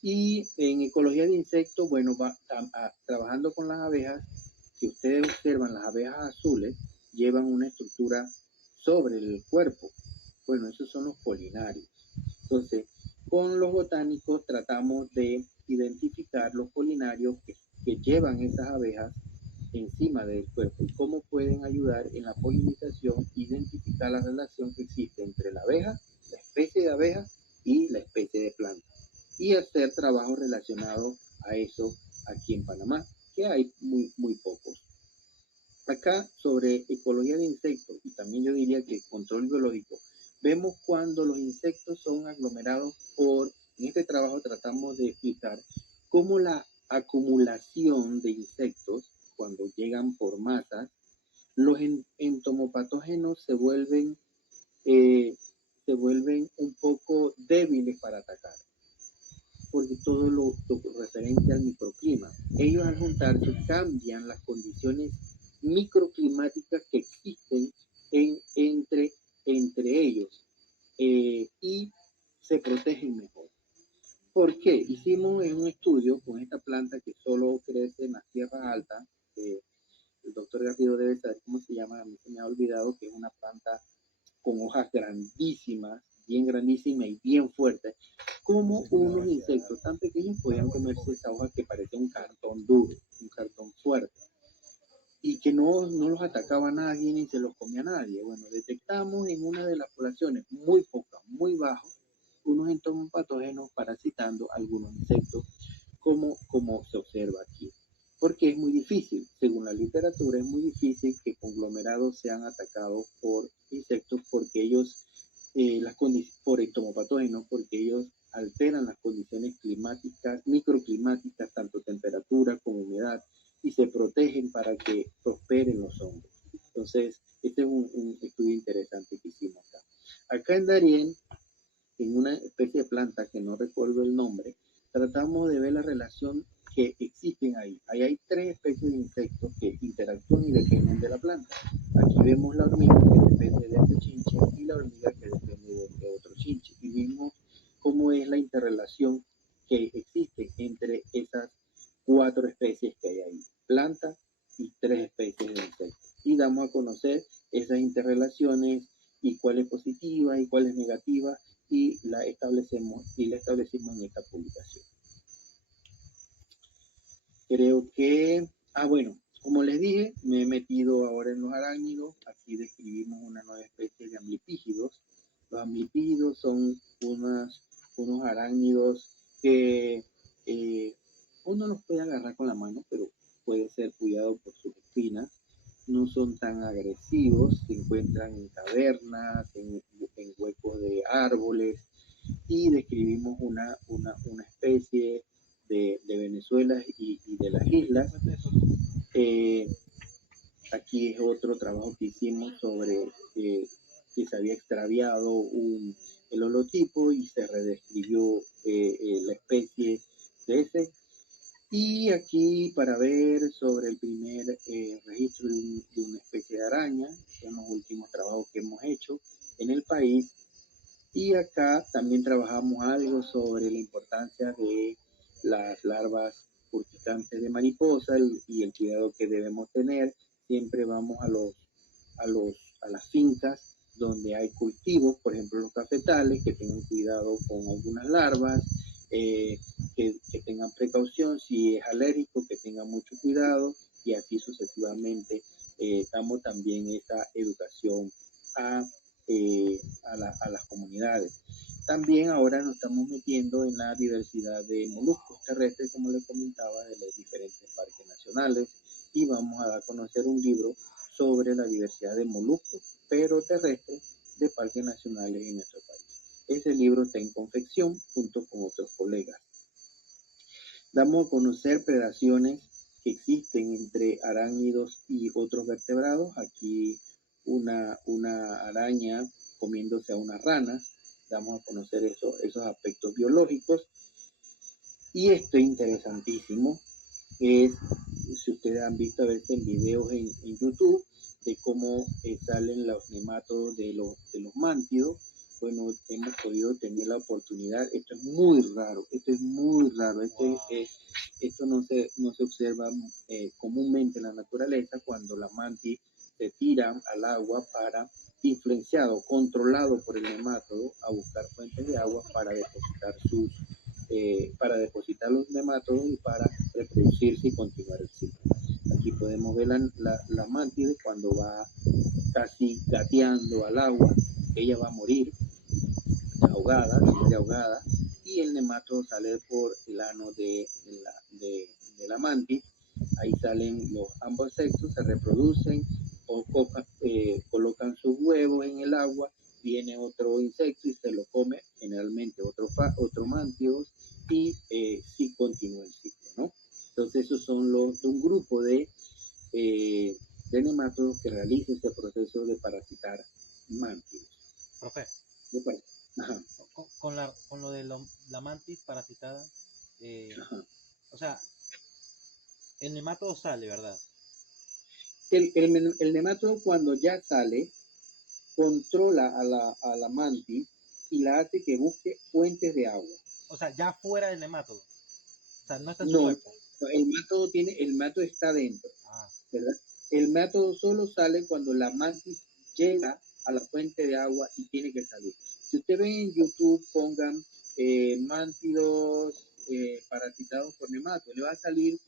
Y en ecología de insectos, bueno, trabajando con las abejas, si ustedes observan, las abejas azules llevan una estructura sobre el cuerpo. Bueno, esos son los polinarios. Entonces, con los botánicos tratamos de identificar los polinarios que llevan esas abejas encima del cuerpo y cómo pueden ayudar en la polinización, identificar la relación que existe entre la abeja, la especie de abeja y la especie de planta. Y hacer trabajos relacionados a eso aquí en Panamá, que hay muy pocos. Acá sobre ecología de insectos y también yo diría que control biológico, vemos cuando los insectos son aglomerados en este trabajo tratamos de explicar cómo la acumulación de insectos, cuando llegan por masas, los entomopatógenos se vuelven un poco débiles para atacar, porque todo lo referente al microclima. Ellos al juntarse cambian las condiciones microclimáticas que existen entre ellos y se protegen mejor. ¿Por qué? Hicimos un estudio con esta planta que solo crece en las tierras altas. El doctor Garrido debe saber cómo se llama, a mí se me ha olvidado, que es una planta con hojas grandísimas, bien grandísimas y bien fuertes. Como unos insectos tan pequeños podían comerse esa hoja que parecía un cartón duro, un cartón fuerte, y que no los atacaba a nadie ni se los comía a nadie. Bueno, detectamos en una de las poblaciones muy pocas, muy bajos, unos entomopatógenos parasitando algunos insectos, como se observa aquí. Porque es muy difícil, según la literatura, es muy difícil que conglomerados sean atacados por insectos porque ellos, por entomopatógenos, porque ellos alteran las condiciones climáticas, microclimáticas, tanto temperatura como humedad, y se protegen para que prosperen los hongos. Entonces, este es un estudio interesante que hicimos acá. Acá en Darién, en una especie de planta que no recuerdo el nombre, tratamos de ver la relación que existen ahí. Ahí hay 3 especies de insectos que interactúan y dependen de la planta. Aquí vemos la hormiga que depende de este chinche y la hormiga que depende de otro chinche. Y vimos cómo es la interrelación que existe entre esas 4 especies que hay ahí. Planta y 3 especies de insectos. Y damos a conocer esas interrelaciones y cuál es positiva y cuál es negativa y la establecimos en esta publicación. Creo que, bueno, como les dije, me he metido ahora en los arácnidos. Aquí describimos una nueva especie de amblipígidos. Los amblipígidos son unos arácnidos que uno los puede agarrar con la mano, pero puede ser cuidado por sus espinas. No son tan agresivos, se encuentran en cavernas, en huecos de árboles, y describimos una especie de Venezuela y de las islas. Aquí es otro trabajo que hicimos sobre que se había extraviado el holotipo y se redescribió la especie de ese. Y aquí para ver sobre el primer registro de una especie de araña, son los últimos trabajos que hemos hecho en el país. Y acá también trabajamos algo sobre la importancia de las larvas urticantes de mariposa y el cuidado que debemos tener. Siempre vamos a las fincas donde hay cultivos, por ejemplo los cafetales, que tengan cuidado con algunas larvas, que tengan precaución, si es alérgico, que tengan mucho cuidado y así sucesivamente. Damos también esa educación a, a las comunidades. También ahora nos estamos metiendo en la diversidad de moluscos terrestres, como les comentaba, de los diferentes parques nacionales, y vamos a dar a conocer un libro sobre la diversidad de moluscos, pero terrestres, de parques nacionales en nuestro país. Ese libro está en confección junto con otros colegas. Damos a conocer predaciones que existen entre arácnidos y otros vertebrados. Aquí una araña comiéndose a unas ranas. Damos a conocer esos aspectos biológicos. Y esto interesantísimo es, si ustedes han visto a veces en videos en YouTube, de cómo salen los nemátodos de los mántidos. Bueno, hemos podido tener la oportunidad. Esto es muy raro, esto es muy raro. Esto no se observa comúnmente en la naturaleza, cuando la mantis se tira al agua para, influenciado, controlado por el nemátodo, a buscar fuentes de agua para depositar los nemátodos y para reproducirse y continuar el ciclo. Aquí podemos ver la mantis cuando va casi gateando al agua. Ella va a morir ahogada, siempre ahogada, y el nemátodo sale por el ano de la mantis. Ahí salen ambos sexos, se reproducen, o colocan sus huevos en el agua, viene otro insecto y se lo come, generalmente otro mántidos, y sí continúa el ciclo, ¿no? Entonces esos son un grupo de nemátodos que realiza ese proceso de parasitar mántidos. Profe, Ajá. con lo de la mantis parasitada, o sea, el nemátodo sale, ¿verdad? El nemátodo, cuando ya sale, controla a la mantis y la hace que busque fuentes de agua. O sea, ya fuera del nemátodo. O sea, no está en su No, cuerpo. el método está dentro, Ah, ¿verdad? El método solo sale cuando la mantis llega a la fuente de agua y tiene que salir. Si usted ve en YouTube, pongan mántidos parasitados por nemato, le va a salir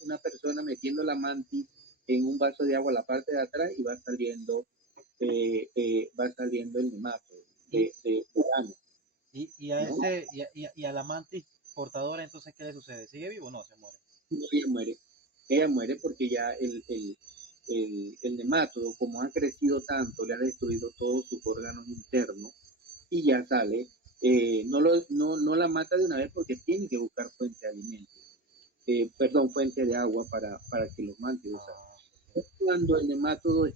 una persona metiendo la mantis en un vaso de agua a la parte de atrás y va saliendo el nemátodo de ano, y a ¿no? ese, y a la mantis portadora, entonces, ¿qué le sucede? ¿Sigue vivo o no? Se muere. No, ella muere porque ya el nemátodo, como ha crecido tanto, le ha destruido todos sus órganos internos y ya sale. No la mata de una vez porque tiene que buscar fuente de alimento, fuente de agua para que los mántidos salgan. Cuando el nemátodo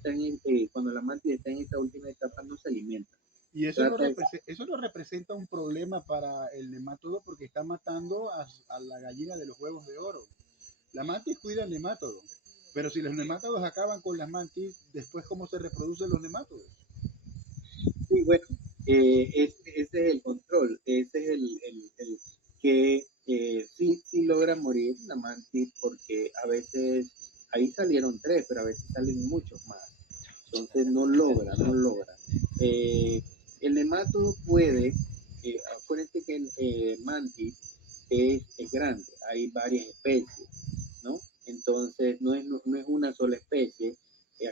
cuando la mantis está en esta última etapa, no se alimenta. Y eso no representa un problema para el nemátodo, porque está matando a la gallina de los huevos de oro. La mantis cuida el nemátodo, pero si los nemátodos acaban con las mantis, después ¿cómo se reproducen los nemátodos? Sí, bueno, ese es el control, ese es el que sí logra morir la mantis, porque a veces ahí salieron 3, pero a veces salen muchos más. Entonces no logra. El nemátodo puede, acuérdense que el mantis es grande, hay varias especies, ¿no? Entonces no es una sola especie.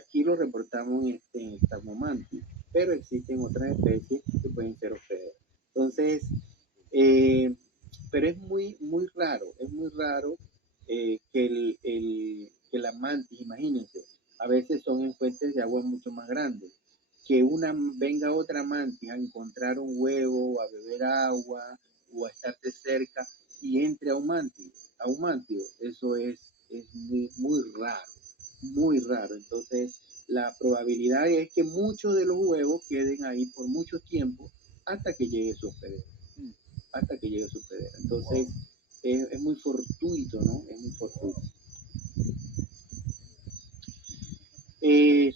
Aquí lo reportamos en el Tacmomantis, pero existen otras especies que pueden ser hospederas. Entonces, pero es muy raro que la mantis, imagínense, a veces son en fuentes de agua mucho más grandes. Que venga otra mantis a encontrar un huevo, o a beber agua, o a estarse cerca y entre a un mántido, eso es muy raro, muy raro. Entonces, la probabilidad es que muchos de los huevos queden ahí por mucho tiempo hasta que llegue su hospedero. Entonces, es muy fortuito, ¿no? Es muy fortuito.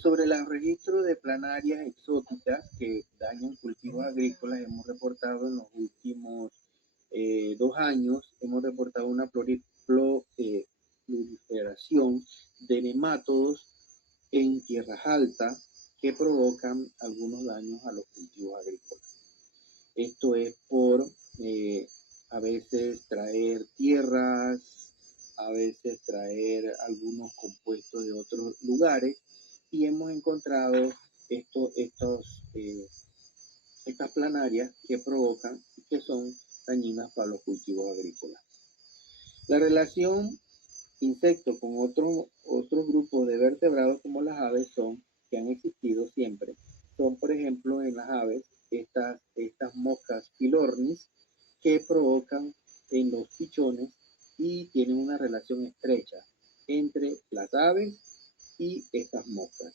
Sobre los registros de planarias exóticas que dañan cultivos agrícolas, hemos reportado en los últimos 2 años, hemos reportado una proliferación de nemátodos en tierras altas que provocan algunos daños a los cultivos agrícolas. Esto es por a veces traer tierras, a veces traer algunos compuestos de otros lugares, y hemos encontrado estas planarias que provocan y que son dañinas para los cultivos agrícolas. La relación insecto con otros grupos de vertebrados como las aves que han existido siempre. Son, por ejemplo, en las aves estas moscas pilornis que provocan en los pichones y tienen una relación estrecha entre las aves y estas moscas.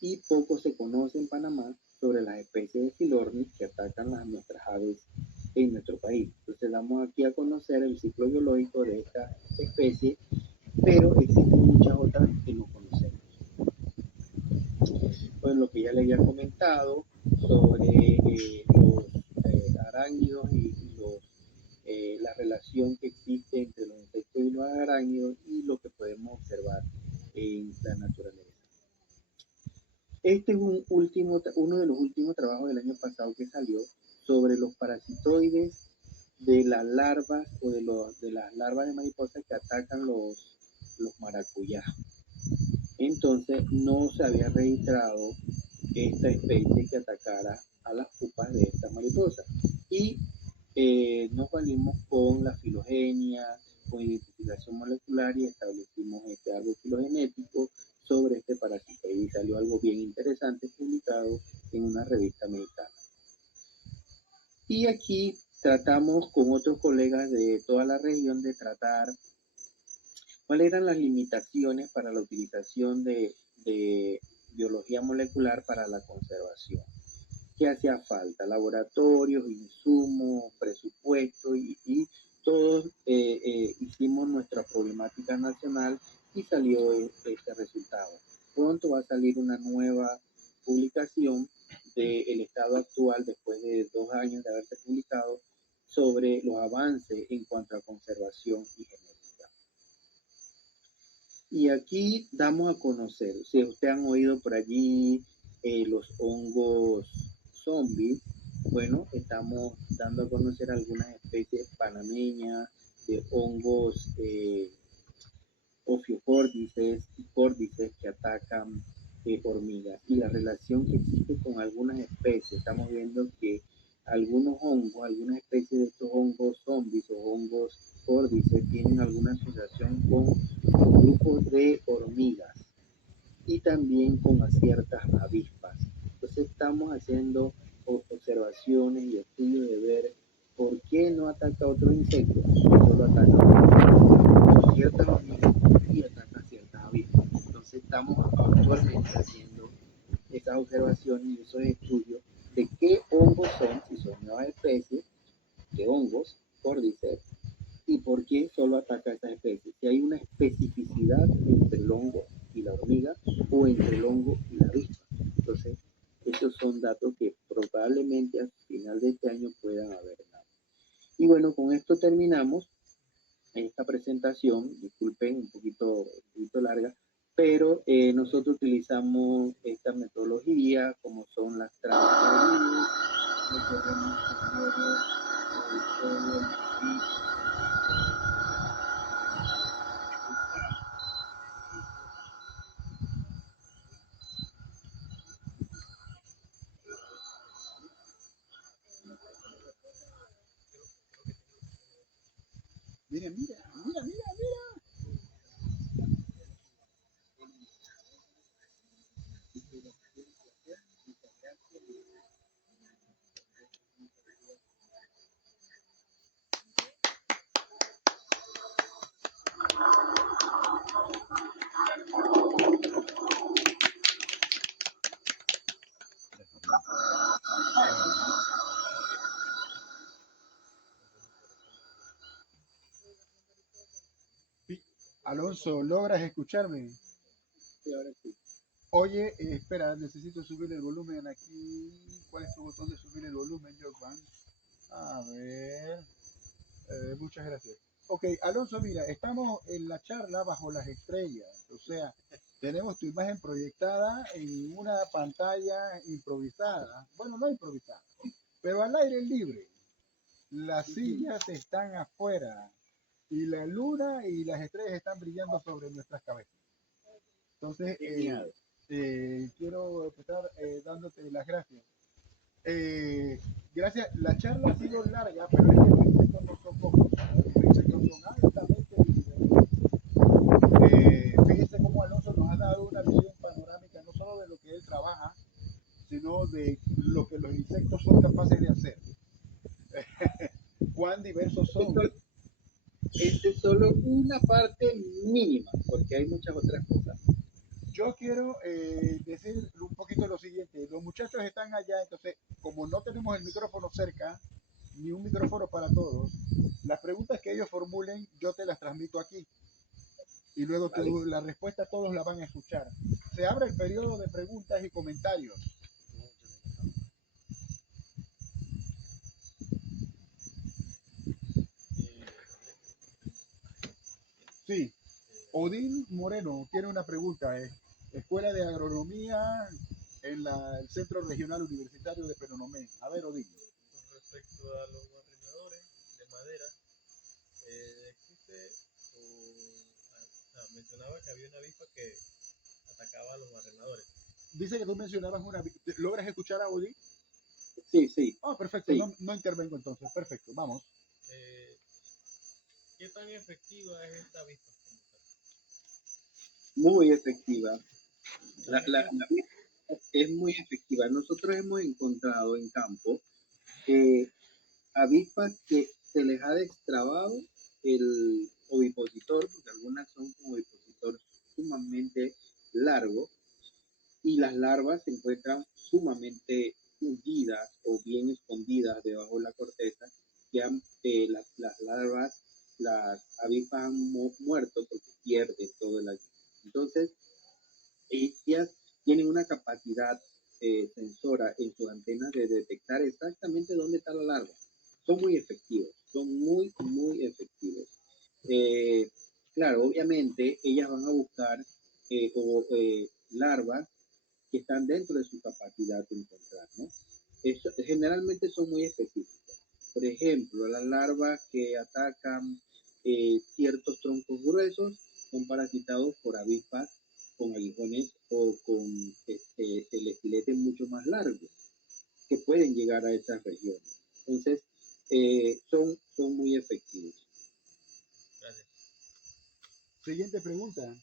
Y poco se conoce en Panamá sobre las especies de pilornis que atacan a nuestras aves en nuestro país. Entonces damos aquí a conocer el ciclo biológico de esta especie, pero existen muchas otras que no conocemos. Pues lo que ya le había comentado sobre los arácnidos y la relación que existe entre los insectos y los arácnidos y lo que podemos observar en la naturaleza. Este es uno de los últimos trabajos del año pasado que salió sobre los parasitoides de las larvas o de las larvas de mariposa que atacan los maracuyás. Entonces no se había registrado esta especie que atacara a las pupas de esta mariposa. Y nos valimos con la filogenia, con identificación molecular y establecimos este árbol filogenético sobre este parásito. Y salió algo bien interesante publicado en una revista mexicana. Y aquí tratamos con otros colegas de toda la región de tratar cuáles eran las limitaciones para la utilización de biología molecular para la conservación. ¿Qué hacía falta? Laboratorios, insumos, presupuesto y todos hicimos nuestra problemática nacional y salió este resultado. Pronto va a salir una nueva publicación del estado actual después de 2 años de haberse publicado sobre los avances en cuanto a conservación y genética. Y aquí damos a conocer, si ustedes han oído por allí los hongos zombies, bueno, estamos dando a conocer algunas especies panameñas de hongos ofiocórdices y córdices que atacan hormigas. Y la relación que existe con algunas especies, estamos viendo que algunos hongos, algunas especies de estos hongos zombies o hongos córdices tienen alguna asociación con grupos de hormigas y también con ciertas avispas. Entonces estamos haciendo observaciones y estudios de ver por qué no ataca a otros insectos, solo ataca a ciertas hormigas y ataca a ciertas avispas. Entonces estamos actualmente haciendo esas observaciones y esos estudios de qué hongos son, si son nuevas especies de hongos, córdices, y por qué solo ataca a esta especie. Si hay una especificidad entre el hongo y la hormiga o entre el hongo y la avispa. Entonces, estos son datos que probablemente al final de este año puedan haber dado. Y bueno, con esto terminamos esta presentación. Disculpen, un poquito larga, pero nosotros utilizamos esta metodología como son las transferencias, Mira, mira, mira, mira, mira. Alonso, ¿logras escucharme? Sí, ahora sí. Oye, espera, necesito subir el volumen aquí. ¿Cuál es tu botón de subir el volumen, Jovan? A ver, muchas gracias. Ok, Alonso, mira, estamos en la charla bajo las estrellas. O sea, tenemos tu imagen proyectada en una pantalla improvisada. Bueno, no improvisada, pero al aire libre. Las Ujú. sillas están afuera y la luna y las estrellas están brillando sobre nuestras cabezas. Entonces, Genial. quiero empezar dándote las gracias. Gracias, la charla ha sido larga, pero es que los insectos no son pocos. Los insectos son altamente diferentes. Fíjese cómo Alonso nos ha dado una visión panorámica no solo de lo que él trabaja, sino de lo que los insectos son capaces de hacer. Cuán diversos son. Esta es solo una parte mínima, porque hay muchas otras cosas. Yo quiero decir un poquito lo siguiente. Los muchachos están allá, entonces, como no tenemos el micrófono cerca, ni un micrófono para todos, las preguntas que ellos formulen, yo te las transmito aquí. Y luego ¿Vale? la respuesta todos la van a escuchar. Se abre el periodo de preguntas y comentarios. Sí, Odín Moreno tiene una pregunta. Escuela de Agronomía en el Centro Regional Universitario de Penonomé. A ver, Odín. Con respecto a los barrenadores de madera, existe, mencionaba que había una avispa que atacaba a los barrenadores. Dice que tú mencionabas una. ¿Logras escuchar a Odín? Sí, sí, Oh, perfecto, sí. no intervengo entonces. Perfecto, vamos. Eh, ¿Qué tan efectiva es esta avispa? Muy efectiva. Tan efectiva. Es muy efectiva. Nosotros hemos encontrado en campo avispas que se les ha destrabado el ovipositor, porque algunas son con ovipositor sumamente largo, y las larvas se encuentran sumamente hundidas o bien escondidas debajo de la corteza, que las larvas, las avispas han muerto porque pierden todo el alimento. Entonces, ellas tienen una capacidad sensora en sus antenas de detectar exactamente dónde está la larva. Son muy efectivos, son muy efectivos. Eh, claro, obviamente ellas van a buscar larvas que están dentro de su capacidad de encontrar, ¿no? Generalmente son muy específicas. Por ejemplo, las larvas que atacan ciertos troncos gruesos son parasitados por avispas con aguijones o con el estilete mucho más largo, que pueden llegar a esas regiones. Entonces, son muy efectivos. Gracias. Siguiente pregunta.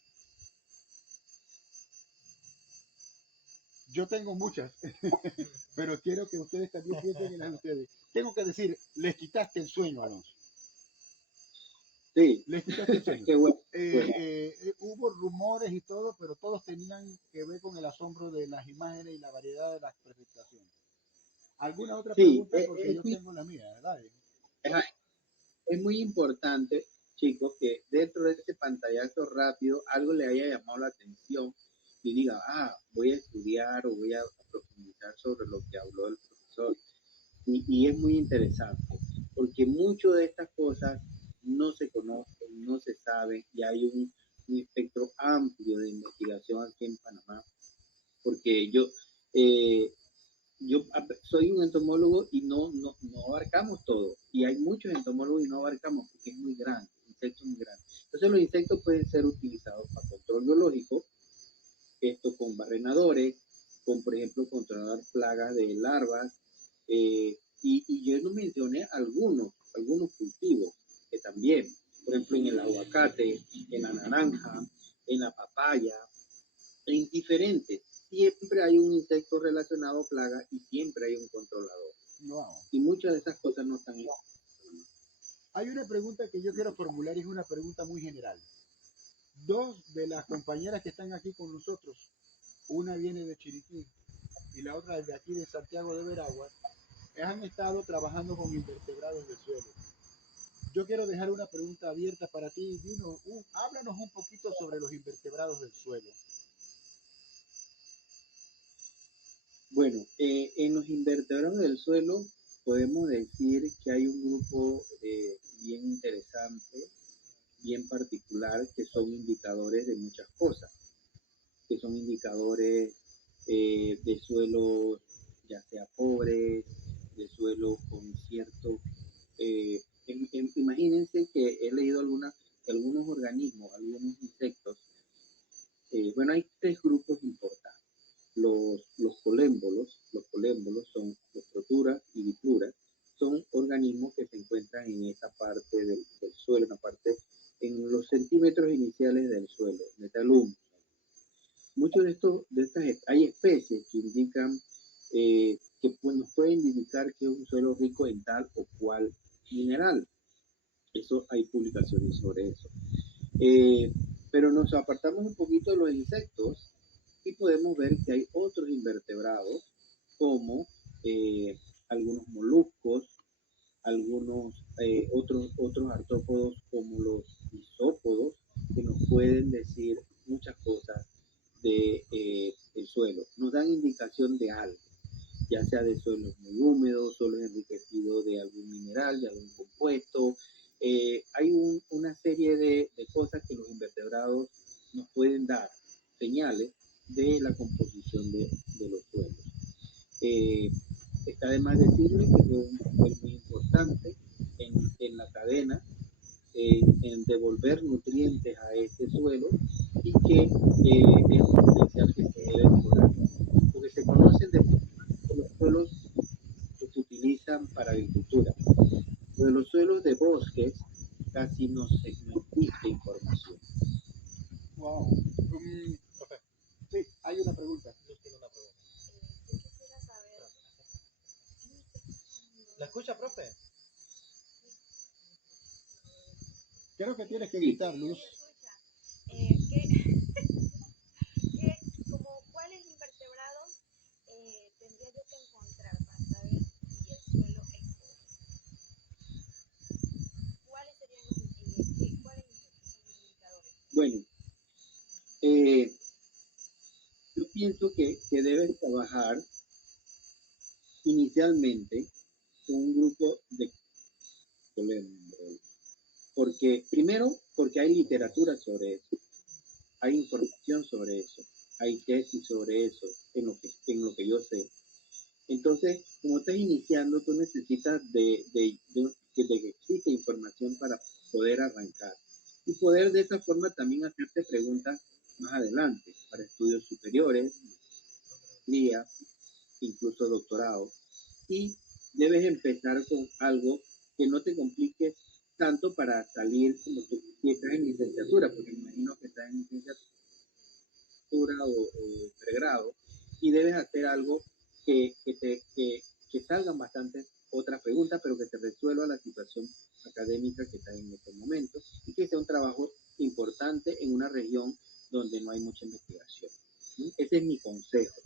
Yo tengo muchas, pero quiero que ustedes también piensen en las de ustedes. Tengo que decir, les quitaste el sueño, Alonso. Sí, Les quitaste el sueño. qué bueno. Bueno, Hubo rumores y todo, pero todos tenían que ver con el asombro de las imágenes y la variedad de las presentaciones. ¿Alguna otra sí, pregunta? Porque yo tengo la mía, ¿verdad? es muy importante, chicos, que dentro de ese pantallazo rápido algo le haya llamado la atención y diga, voy a estudiar o voy a profundizar sobre lo que habló el profesor. Y es muy interesante, porque muchas de estas cosas no se conocen, no se saben, y hay un espectro amplio de investigación aquí en Panamá, porque eh, yo soy un entomólogo y no abarcamos todo. Y hay muchos entomólogos y no abarcamos porque es muy grande, insectos muy grandes. Entonces los insectos pueden ser utilizados para control biológico, esto con barrenadores, con por ejemplo controlar plagas de larvas. Y yo no mencioné algunos cultivos que también, por ejemplo en el aguacate, en la naranja, en la papaya, indiferente. Siempre hay un insecto relacionado a plaga y siempre hay un controlador. Wow. Y muchas de esas cosas no están. Hay una pregunta que yo quiero formular y es una pregunta muy general. Dos de las compañeras que están aquí con nosotros, una viene de Chiriquí y la otra de aquí de Santiago de Veraguas, han estado trabajando con invertebrados del suelo. yo quiero dejar una pregunta abierta para ti. Háblanos un poquito sobre los invertebrados del suelo. Bueno, en los invertebrados del suelo podemos decir que hay un grupo bien interesante, bien particular, que son indicadores de muchas cosas, que son indicadores de suelos ya sea pobres, de suelos con cierto... imagínense que he leído que algunos organismos, algunos insectos, bueno, hay tres grupos importantes. Los colémbolos son Protura y Biplura, son organismos que se encuentran en esta parte del suelo, en los centímetros iniciales del suelo, de tal humus. Muchos hay especies que indican, que nos pueden indicar que es un suelo rico en tal o cual mineral. Eso hay publicaciones sobre eso. Pero nos apartamos un poquito de los insectos y podemos ver que hay otros invertebrados como algunos moluscos, algunos otros artrópodos como los isópodos que nos pueden decir muchas cosas del suelo. Nos dan indicación de algo, ya sea de suelos muy húmedos, suelos enriquecidos de algún mineral, de algún compuesto. Hay una serie de cosas que los invertebrados nos pueden dar, señales de la composición de los suelos. Está de más decirle que es un papel muy importante en la cadena, en devolver nutrientes a ese suelo y que es un potencial que se debe mejorar. Porque se conocen de los suelos que se utilizan para agricultura. Pero de los suelos de bosques casi no existe información. Wow. Profe, Sí, hay una pregunta. Luz tiene una pregunta. Yo quisiera saber, ¿La escucha, profe? Creo que tienes que Sí. gritar, ¿me Luz. escucha? Como cuáles invertebrados tendría yo que encontrar para saber si el suelo es pobre? ¿Cuáles serían cuáles indicadores? Bueno, yo pienso que debes trabajar inicialmente con un grupo de colémbolos. Porque hay literatura sobre eso, hay información sobre eso, hay tesis sobre eso, en lo que yo sé. Entonces, como estás iniciando, tú necesitas de que exista información para poder arrancar y poder de esa forma también hacerte preguntas más adelante para estudios superiores, maestría, incluso doctorado. Y debes empezar con algo que no te complique tanto para salir como tú si estás en licenciatura, porque me imagino que estás en licenciatura o pregrado, y debes hacer algo que salgan bastantes otras preguntas, pero que te resuelva la situación académica que estás en este momento y que sea un trabajo importante en una región donde no hay mucha investigación. ¿Sí? Ese es mi consejo.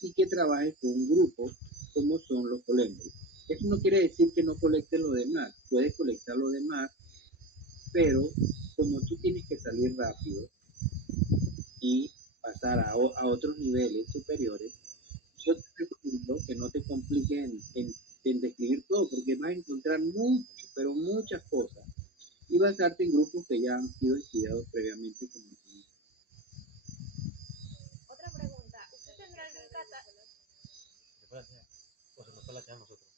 Y que trabajes con un grupo como son los colémbolos. Eso no quiere decir que no colectes lo demás, puedes colectar lo demás, pero como tú tienes que salir rápido y pasar a otros niveles superiores, yo te recomiendo que no te compliques en describir todo, porque vas a encontrar pero muchas cosas, y basarte en grupos que ya han sido estudiados previamente como tú. Otra pregunta, ¿usted tendrá algún catálogo? O se nos fue la señal a nosotros.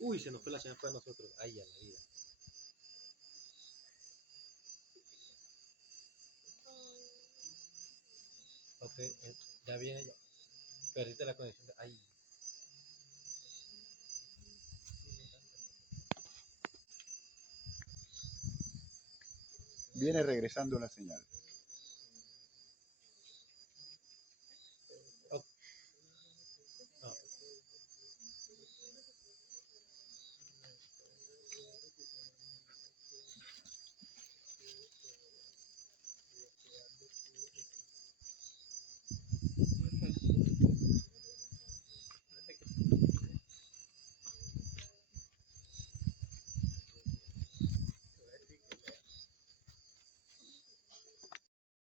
Uy, se nos fue la señal para nosotros. Ay, a la vida. Ok, ya viene ya. Perdiste la conexión. Ay. Viene regresando la señal.